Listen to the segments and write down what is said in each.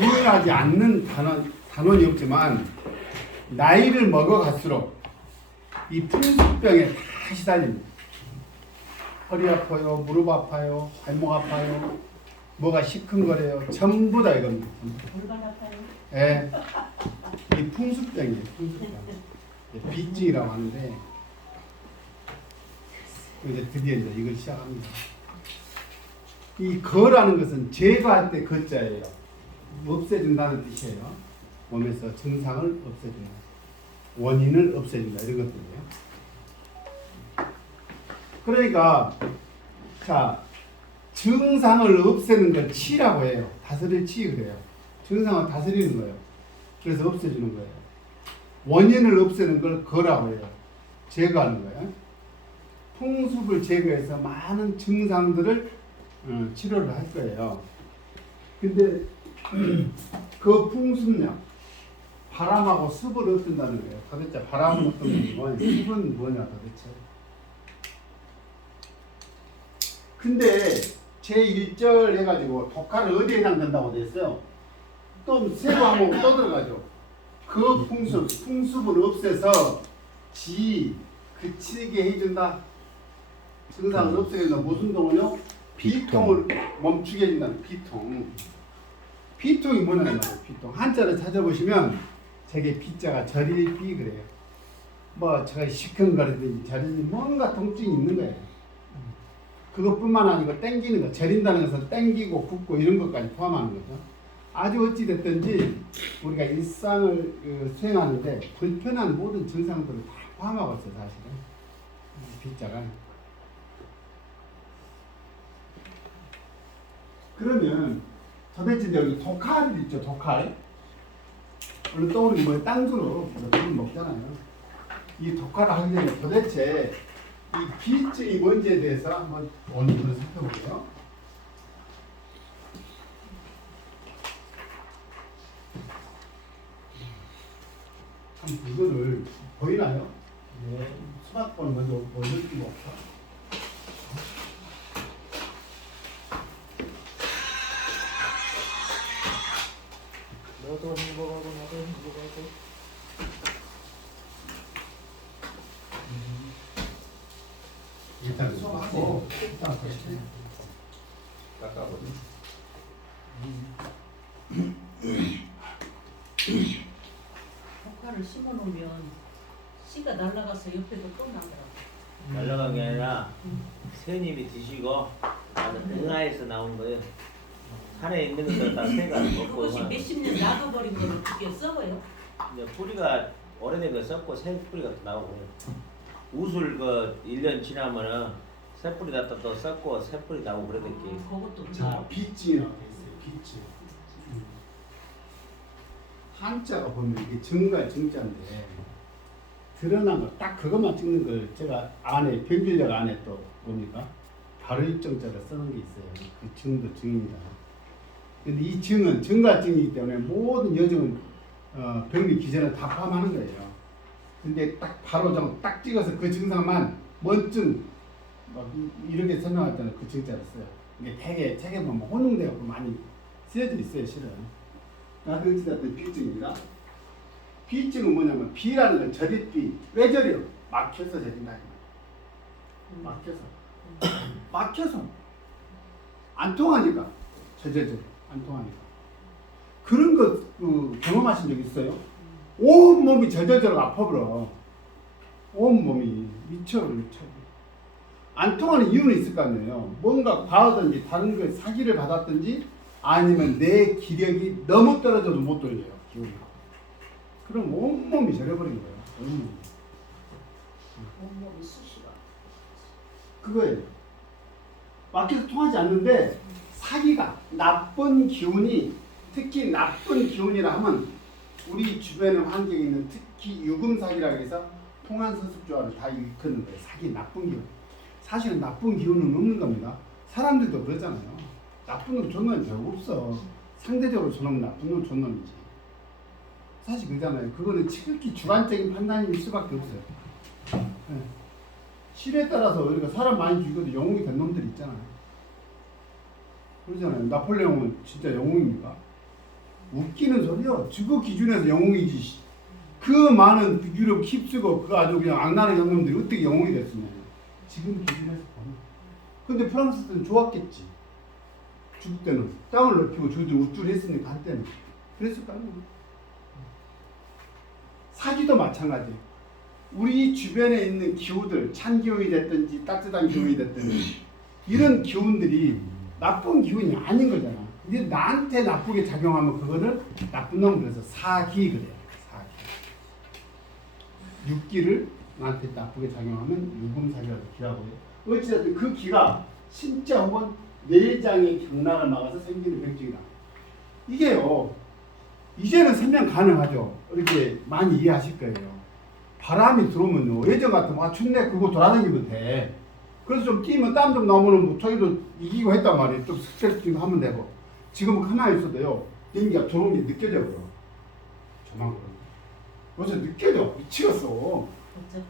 중요하지 않는 단원이 없지만 나이를 먹어갈수록 이 풍수병에 다 시달립니다. 허리 아파요, 무릎 아파요, 발목 아파요, 뭐가 시큰거려요. 전부 다 이겁니다. 골반 아파요. 예. 이 풍수병이에요, 풍수병. 비증이라고 하는데, 이제 드디어 이제 이걸 시작합니다. 이 거라는 것은 제거할 때 거자예요. 없애준다는 뜻이에요. 몸에서 증상을 없애준다. 원인을 없애준다. 이런 것들이에요. 그러니까, 자, 증상을 없애는 걸 치라고 해요. 다스릴 치 그래요. 증상을 다스리는 거예요. 그래서 없애주는 거예요. 원인을 없애는 걸 거라고 해요. 제거하는 거예요. 풍습을 제거해서 많은 증상들을 치료를 할 거예요. 근데 그 풍습력, 바람하고 습을 없앤다는 거예요. 도대체 바람은 어떤 거고 습은 뭐냐 도대체. 근데 제1절 해가지고 독화를 어디에 해당된다고 돼 있어요? 또 세부 항목 또 들어가죠. 그 풍습을 없애서 그치게 해준다. 증상을 없애게 해준다. 무슨 동을요? 비통을 멈추게 해준다는 비통. 비통이 뭐냐면 비통. 한자를 찾아보시면 저게 비자가 저릴비 그래요. 뭐 제가 시큰거리든지 저리든지 뭔가 통증이 있는 거예요. 그것뿐만 아니고 땡기는 거, 저린다는 것은 땡기고 굽고 이런 것까지 포함하는 거죠. 아주 어찌 됐든지 우리가 일상을 수행하는데 불편한 모든 증상들을 다 포함하고 있어요, 사실은. 빗자가. 그러면 도대체 여기 독칼 있죠, 독칼. 원래 떠오르는 뭐 땅주로 우리는 먹잖아요. 이 독칼을 하기 전에 도대체 이 비증이 뭔지에 대해서 한번 오늘 살펴볼게요. 이거를 보이나요? 네. 스마트폰 먼저 보여줄 수가 없어. 너도 행복하고 나도 행복하고. 일단 수업하고 일단 보시죠. 깎아버리. 독화를 심어놓으면 씨가 날아가서 옆에도 또 나더라고. 날라간 게 아니라 새님이 드시고 응아에서 나온 거예요. 산에 있는 것들 다 새가 먹고 그것이 몇십 년 놔둬버린 걸 어떻게 썩어요? 이제 뿌리가 오래된 거 썩고 새 뿌리가 또 나오고 우술 그 1년 지나면은 새 뿌리 났다 또 썩고 새 뿌리 나오고 그러겠지. 그것도 자, 비증이라고 돼 있어요. 비증. 한자가 보면 이게 정과 정자인데 드러난 거 딱 그것만 찍는 걸 제가 안에 변질력 안에 또 보니까 바로 입정자를 쓰는 게 있어요. 그 증도 증입니다. 근데 이 증은 증과 증이기 때문에 모든 여증은 병리 기전을 다 포함하는 거예요. 근데 딱 바로 딱 찍어서 그 증상만 먼증 막 이렇게 설명할 때는 그 증자를 써요. 이게 되게 책에 보면 혼용되고 많이 쓰여져 있어요, 실은. 나도 어찌됐든 비증입니다. 비증은 뭐냐면 비라는 건 저릿비. 왜 저려? 막혀서 저린다. 막혀서 안 통하니까 저저저 안 통하니까 그런 거 경험하신 적 있어요? 온 몸이 저저저 아파버려. 온 몸이 미쳐. 안 통하는 이유는 있을 거 아니에요. 뭔가 과하든지 다른 거에 사기를 받았든지 아니면 내 기력이 너무 떨어져도 못 돌려요. 기운이. 그럼 온몸이 저려버린 거예요. 온몸이 수시가. 그거예요. 막혀서 통하지 않는데 사기가 나쁜 기운이 특히 나쁜 기운이라 하면 우리 주변의 환경에 있는 특히 유금사기라고 해서 통한서습조화를 다 일컫는 거예요. 사기 나쁜 기운. 사실은 나쁜 기운은 없는 겁니다. 사람들도 그러잖아요. 나쁜 놈 좋은 놈이 별로 없어. 상대적으로 저놈은 나쁜 놈 좋은 놈이지. 사실 그러잖아요. 그거는 지극히 주관적인 판단일 수밖에 없어요. 네. 실에 따라서 우리가 사람 많이 죽여도 영웅이 된 놈들이 있잖아요. 그러잖아요. 나폴레옹은 진짜 영웅입니까? 웃기는 소리요. 지구 기준에서 영웅이지. 그 많은 유럽 휩쓰고 그 아주 그냥 악랄한 영웅들이 어떻게 영웅이 됐으냐. 지금 기준에서 보면. 근데 프랑스 때는 좋았겠지. 죽을 때는 땅을 넓히고 저희들 우쭐했으니까 한때는 그랬을 거 아니에요. 사기도 마찬가지. 우리 주변에 있는 기후들, 찬 기운이 됐든지 따뜻한 기운이 됐든지 이런 기운들이 나쁜 기운이 아닌 거잖아. 근데 나한테 나쁘게 작용하면 그거를 나쁜 놈 그래서 사기 그래요. 사기. 육기를 나한테 나쁘게 작용하면 유금사기라고 기라고 해요. 어찌됐든 그 기가 신자 혹은 내장의 경락을 막아서 생기는 병증이다. 이게요. 이제는 설명 가능하죠. 이렇게 많이 이해하실 거예요. 바람이 들어오면요. 예전 같으면 아 춥네 그거 돌아다니면 돼. 그래서 좀 뛰면 땀 좀 나오면 뭐 저희도 이기고 했단 말이에요. 좀 스트레스 좀 하면 되고. 지금은 가만히 있어도요. 연기가 들어오는 게 느껴져 버려. 저만 그런 요새 느껴져. 미치겠어. 어쨌든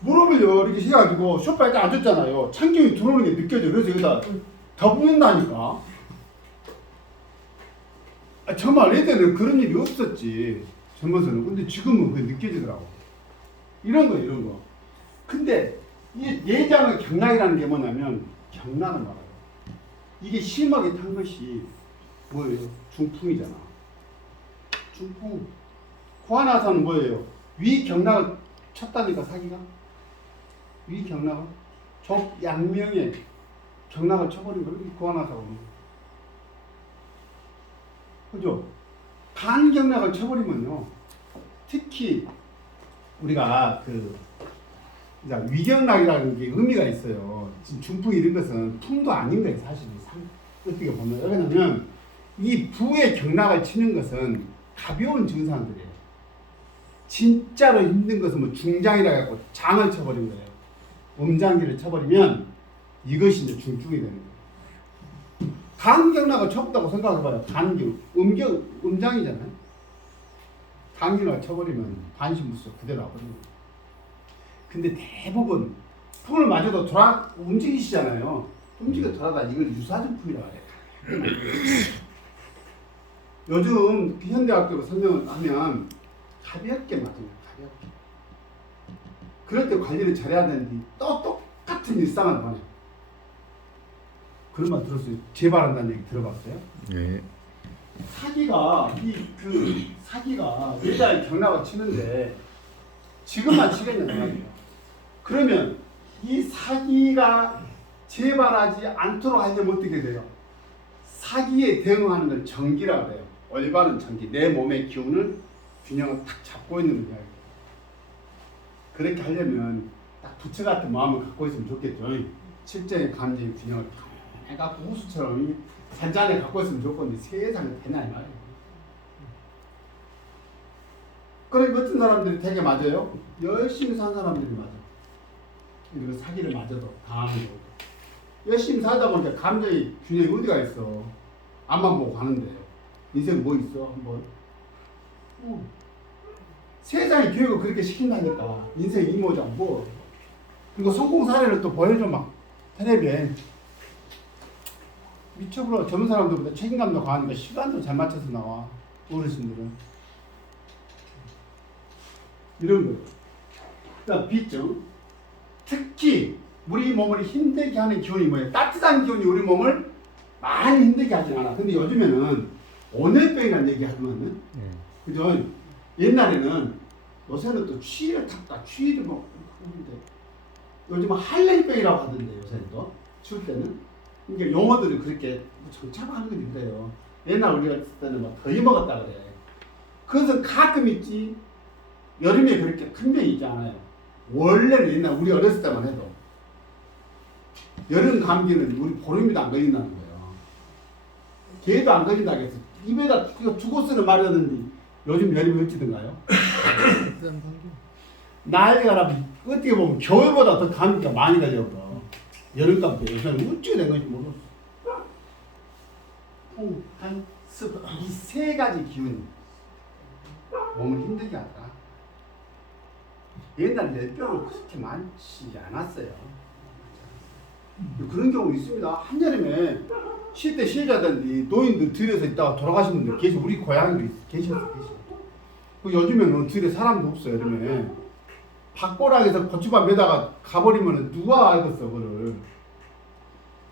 무릎을요 이렇게 해가지고 소파에 딱 앉았잖아요. 찬기운이 들어오는 게 느껴져. 그래서 여기다 더 붓는다니까. 아, 정말 예전에는 그런 일이 없었지. 젊어서는. 근데 지금은 그게 느껴지더라고. 이런 거 이런 거. 근데 이 내장의 경락이라는 게 뭐냐면 경락을 말아요. 이게 심하게 탄 것이 뭐예요? 중풍이잖아. 중풍. 구하나사는 뭐예요? 위 경락을 쳤다니까 사기가. 위 경락을 적 양명에 경락을 쳐버린 거예요. 구하나사가. 그죠? 간 경락을 쳐버리면요. 특히 우리가 그 위경락이라는 게 의미가 있어요. 지금 중풍 이런 것은 풍도 아닌 거예요, 사실은. 어떻게 보면. 왜냐면 이 부의 경락을 치는 것은 가벼운 증상들이에요. 진짜로 힘든 것은 뭐 중장이라 갖고 장을 쳐버린 거예요. 음장기를 쳐버리면 이것이 이제 중증이 되는 거예요. 간경락을 쳤다고 생각해봐요. 간경, 음장이잖아요. 간경락을 쳐버리면 반신무수 그대로 와버리는 거예요. 근데 대부분 풍을 맞아도 움직이시잖아요. 움직여 돌아다 이걸 유사증풍이라고 해요. 요즘 현대학적으로 설명을 하면 가볍게 맞아요. 가볍게. 그럴 때 관리를 잘해야 되는데 또 똑같은 일상을 보내. 그런 말 들었어요? 재발한다는 얘기 들어봤어요? 네. 사기가 여자의 경락을 치는데 지금만 치겠냐는 말이에요. 그러면 이 사기가 재발하지 않도록 하려면 어떻게 돼요? 사기에 대응하는 건 정기라고 해요. 올바른 정기. 내 몸의 기운을 균형을 딱 잡고 있는 거예요. 그렇게 하려면 딱 부처 같은 마음을 갖고 있으면 좋겠죠. 실제의 감정의 균형을 해갖고 호수처럼 잔잔하게 갖고 있으면 좋건데 세상에 되나 이 말이에요. 그래 어떤 사람들이 되게 맞아요. 열심히 산 사람들이 맞아. 그리고 사기를 맞아도 당하는 거고. 열심히 살다 보니까 감정의 균형이 어디가 있어. 앞만 보고 가는데요. 인생 뭐 있어 한번. 세상의 교육을 그렇게 시킨다니까. 인생 이모작 뭐. 그리고 성공 사례를 또 보여줘 막 텔레비에. 미쳐버려. 젊은 사람들보다 책임감도 강하니까 시간도 잘 맞춰서 나와. 어르신들은. 이런 거예요. 그다음 비증. 특히 우리 몸을 힘들게 하는 기운이 뭐예요? 따뜻한 기운이 우리 몸을 많이 힘들게 하진 않아. 근데 요즘에는 온열병이라는 얘기 하면은 그죠? 옛날에는 요새는 또 추위를 탔다. 추위를 뭐 하는데 요즘은 할레병이라고 하던데 요새는 또 추울 때는. 그러니까 용어들이 그렇게 정착하는 게 그래요. 옛날 우리가 있을 때는 뭐 더위 먹었다 그래. 그것은 가끔 있지. 여름에 그렇게 큰 병이 있지 않아요. 원래는 옛날 우리 어렸을 때만 해도 여름 감기는 우리 보름이도 안 걸린다는 거예요. 개도 안 걸린다고 해서 입에다 두고 쓰는 말이었는데 요즘 여름이 어찌든가요? 난리가 어떻게 보면 겨울보다 더 감기가 많이 걸려서 여름 감기 요새는 어찌게 된 건지 모르겠어. 한 습, 이 세 가지 기운이 몸을 힘들게 하더라. 옛날 열병은 그렇게 많지 않았어요. 그런 경우 있습니다. 한여름에 쉴 때 쉬자던데 노인들 들에서 있다가 돌아가신 분들 계시 우리 고향도 계셨어. 그 요즘에는 들에 사람도 없어요. 여름에 밭고락에서 고추밭 매다가 가버리면 누가 알겠어 그거를.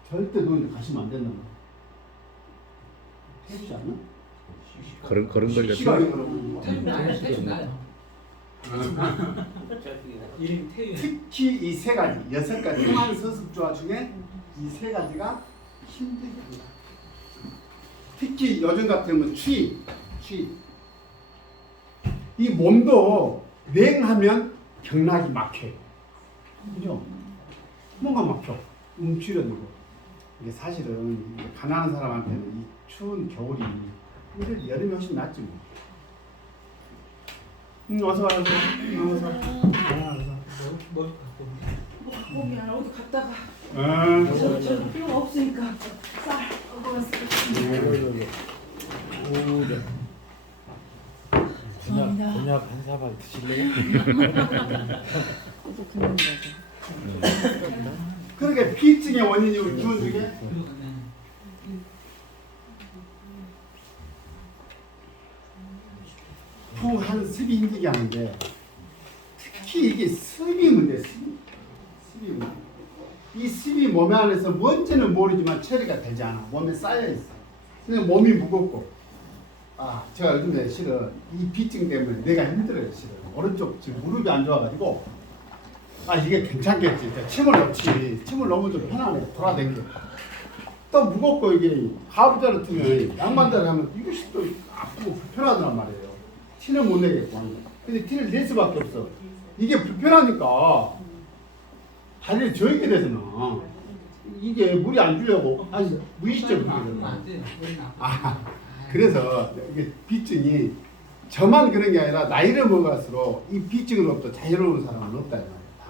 절대 노인들 가시면 안 된다고. 해주지 않나? 걸음 걸렸어. 시간이 그러면. 대충 나요. 이름 태유. 특히 이 세 가지, 6가지 행한 서습조화 중에 이 세 가지가 힘들게 한다. 특히 요즘 같으면 추위. 이 몸도 냉하면 경락이 막혀요. 그죠? 뭔가 막혀. 움츠러들고. 이게 사실은 이게 가난한 사람한테는 이 추운 겨울이 오히려 여름이 훨씬 낫지 뭐. 어서 와요. 어서. 뭐 몸이 안 어디 갔다가 아. 저 필요가 없으니까 쌀 먹었어. 곤약 한 사발 드실래요? 또 긁는 거죠. 그러게 피증의 원인이 우리 기운 중에 한 습이 힘들게 하는데 특히 이게 습이 문제, 습이 문제. 이 습이 몸 안에서 뭔지는 모르지만 처리가 되지 않아. 몸에 쌓여 있어. 근데 몸이 무겁고. 아, 제가 요즘에 실은 이 비증 때문에 내가 힘들어요, 실은. 오른쪽 지금 무릎이 안 좋아가지고. 아, 이게 괜찮겠지. 침을 넣지. 침을 넣으면 좀 편하네. 돌아다니게. 또 무겁고 이게 하부자를 트면 양반대로 하면 이것이 또 아프고 불편하단 말이에요. 티는 못 내겠고. 근데 티를 낼 수밖에 없어. 이게 불편하니까 다리를 저이게 되잖아. 이게 물이 안 주려고. 아니, 무의식적으로 그러잖아. 안 돼요. 아, 그래서 이게 비증이 저만 그런 게 아니라 나이를 먹을수록 이 비증으로부터 자유로운 사람은 없다 이 말이야. 다.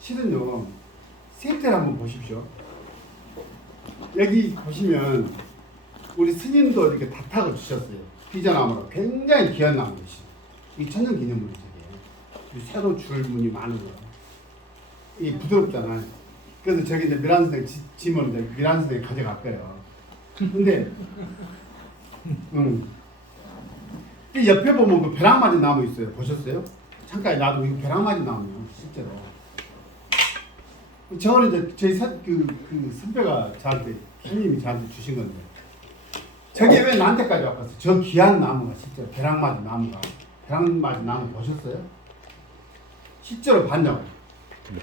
실은요, 세트를 한번 보십시오. 여기 보시면 우리 스님도 이렇게 다탁을 주셨어요. 비자나무로 굉장히 귀한 나무이시. 이 천년기념물이 저게. 새로 줄 문이 많은 거. 이 부드럽잖아요. 그래서 저기 이제 미란 선생 짐을 이제 미란 선생이 가져갈 거예요. 근데, 이 옆에 보면 그 벼락맞이 나무 있어요. 보셨어요? 창가에 놔두고 이거 벼락맞이 나무예요. 실제로. 저거는 이제 저희 그 선배가 저한테, 형님이 저한테 주신 건데. 저게 왜 나한테까지 왔겠어? 저 귀한 나무가 실제로 벼락맞이 나무가. 벼락맞이 나무 보셨어요? 실제로 봤냐고.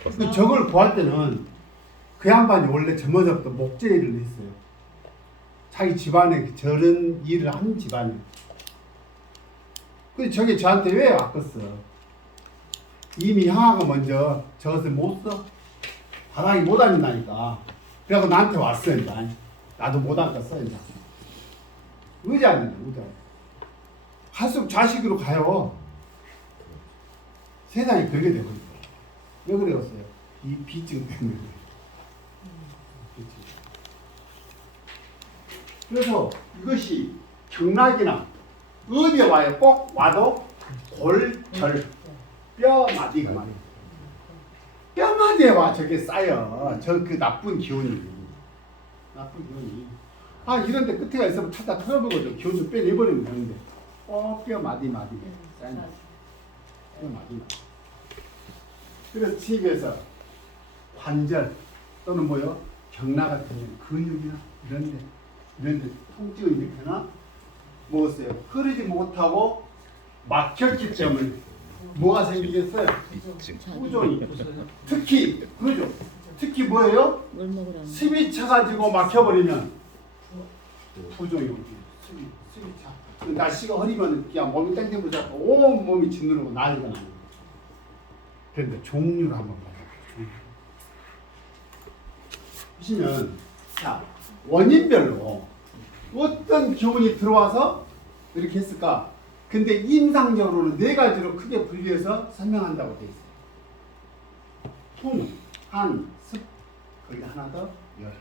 그 저걸 구할 때는 그 양반이 원래 저머저부터 목재 일을 했어요. 자기 집안에 저런 일을 한 집안이에요. 근데 저게 저한테 왜 왔겠어? 이미 형아가 먼저 저것을 못 써? 바닥에 못 앉는다니까. 그래서 나한테 왔어, 이제. 나도 못 앉겠어, 이제. 의자입니다, 의자. 할수록 자식으로 가요. 세상이 그렇게 되거든요. 왜 그랬어요? 이 비증 때문에. 그래서 이것이 경락이나 어디에 와요? 꼭 와도 골절, 뼈마디가 말이에요. 뼈마디에 와 저게 쌓여. 저 그 나쁜 기운이. 나쁜 기운이. 아, 이런데 끝에가 있으면 찾다 털어보고 기운 좀 빼내버리면 되는데. 뼈마디 쌓인 뼈마디. 그래서 집에서 관절 또는 뭐요? 경락 같은 근육이나 이런데 통증이 일으켜나 먹었어요. 흐르지 못하고 막혔기 때문에 뭐가 생기겠어요? 후존이. 특히 그죠? 특히 뭐예요? 뭘 먹으라는 습이 차가지고 막혀버리면 후존이 오지. 습이 차. 날씨가 흐리면 그냥 몸이 땡땡부 잡고 온 몸이 짓누르고 난리가 나는 거예요. 그런데 종류를 한번 봐요. 보시면 자, 원인별로 어떤 기운이 들어와서 이렇게 했을까? 근데 임상적으로는 4가지로 크게 분류해서 설명한다고 돼 있어요. 풍, 한, 습, 거기 하나 더, 열.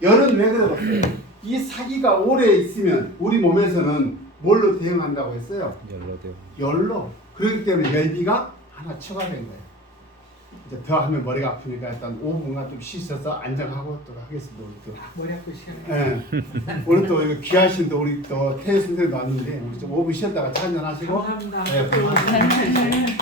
열은 왜 그러겠어요? 이 사기가 오래 있으면 우리 몸에서는 뭘로 대응한다고 했어요? 열로 돼요. 열로. 그렇기 때문에 열비가 하나 추가된 거예요. 이제 더 하면 머리가 아프니까 일단 5분간 좀 쉬셔서 안정하고 또 하겠습니다. 우리 또. 머리 아프고 시간이. 예. 오늘 또 이거 귀하신 또 우리 또 태희 선생님도 왔는데 우리 좀 5분 쉬었다가 차 한잔 하시고. 감사합니다. 네, 고맙습니다.